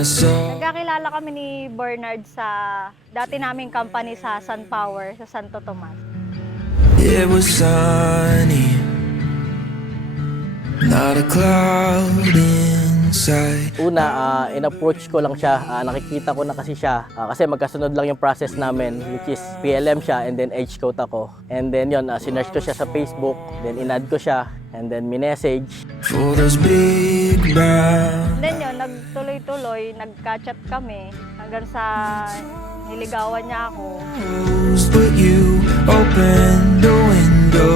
I saw. Nagkakilala kami ni Bernard sa dati naming company sa Sun Power, sa Santo Tomas. It was sunny, not a cloud in sight. Una, in-approach ko lang siya. Nakikita ko na kasi siya. Kasi magkasunod lang yung process namin, which is PLM siya and then age code ako. And then yun, sinerch ko siya sa Facebook, then in-add ko siya, and then minessage. For those big brown Then yun, nagtuloy-tuloy, nagka-chat kami hanggang sa niligawan niya ako. eyes, but you opened the window.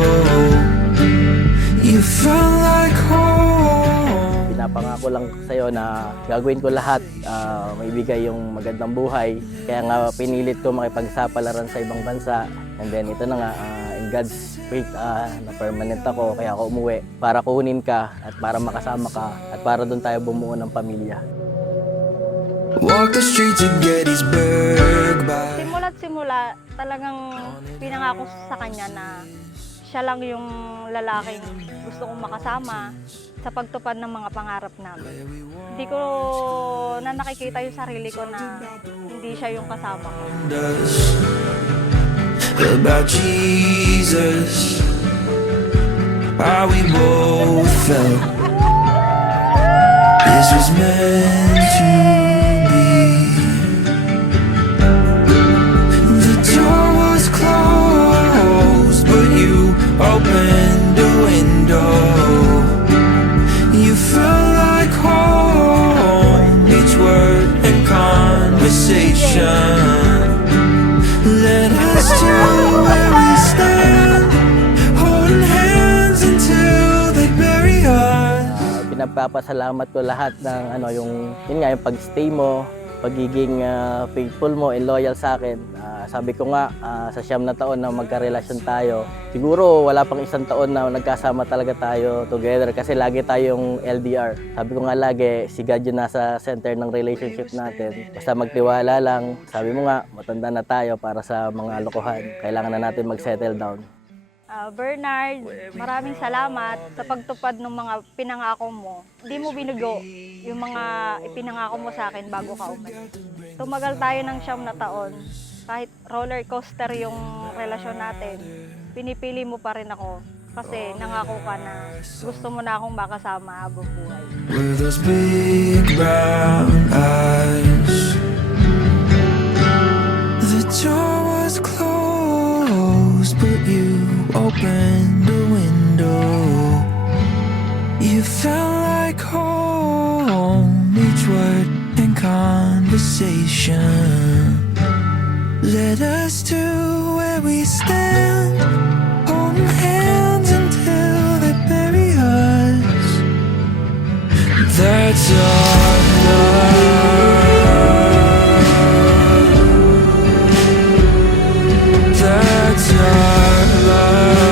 You felt like home. Pinapangako lang sa'yo na gagawin ko lahat, maibigay yung magandang buhay. Kaya nga pinilit ko makipagsapalaran sa ibang bansa. And then ito na nga, in God's faith, na permanent ako. Kaya ako umuwi para kunin ka at para makasama ka at para doon tayo bumuo ng pamilya. Walk the streets of Gettysburg by. Simula't simula, talagang pinangako sa kanya na siya lang yung lalaking gusto kong makasama sa pagtupad ng mga pangarap namin. Hindi ko na nakikita yung sarili ko na hindi siya yung kasama ko. Us about Jesus, how we both felt. This was meant to be. The door was closed, but you opened the window. You felt like home, each word and conversation led us to where we stand, holding hands until they bury us. Pinapapasalamat ko lahat ng yun nga, yung pag-stay mo, pagiging faithful mo and loyal sa akin. Sabi ko nga, sa 9 na taon na magkarelasyon tayo, siguro wala pang 1 taon na nagkasama talaga tayo together kasi lagi tayong LDR. Sabi ko nga lagi, si God yun nasa center ng relationship natin. Basta magtiwala lang. Sabi mo nga, matanda na tayo para sa mga lokohan. Kailangan na natin mag-settle down. Bernard, maraming salamat sa pagtupad ng mga pinangako mo. Hindi mo binugo yung mga ipinangako mo sa akin bago ka umalis. Tumagal tayo ng 9 na taon. Kahit roller coaster yung relasyon natin, pinipili mo pa rin ako kasi nangako ka na gusto mo na akong makasama habang buhay. With those big brown eyes, the door was closed, but you opened the window. You felt like home, each word and conversation led us to where we stand, holding hands until they bury us. That's our love. That's our love.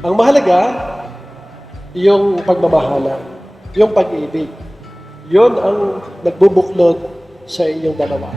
Ang mahalaga, yung pagmamahalan, yung pag-ibig. Yun ang nagbubuklod sa inyong dalawa.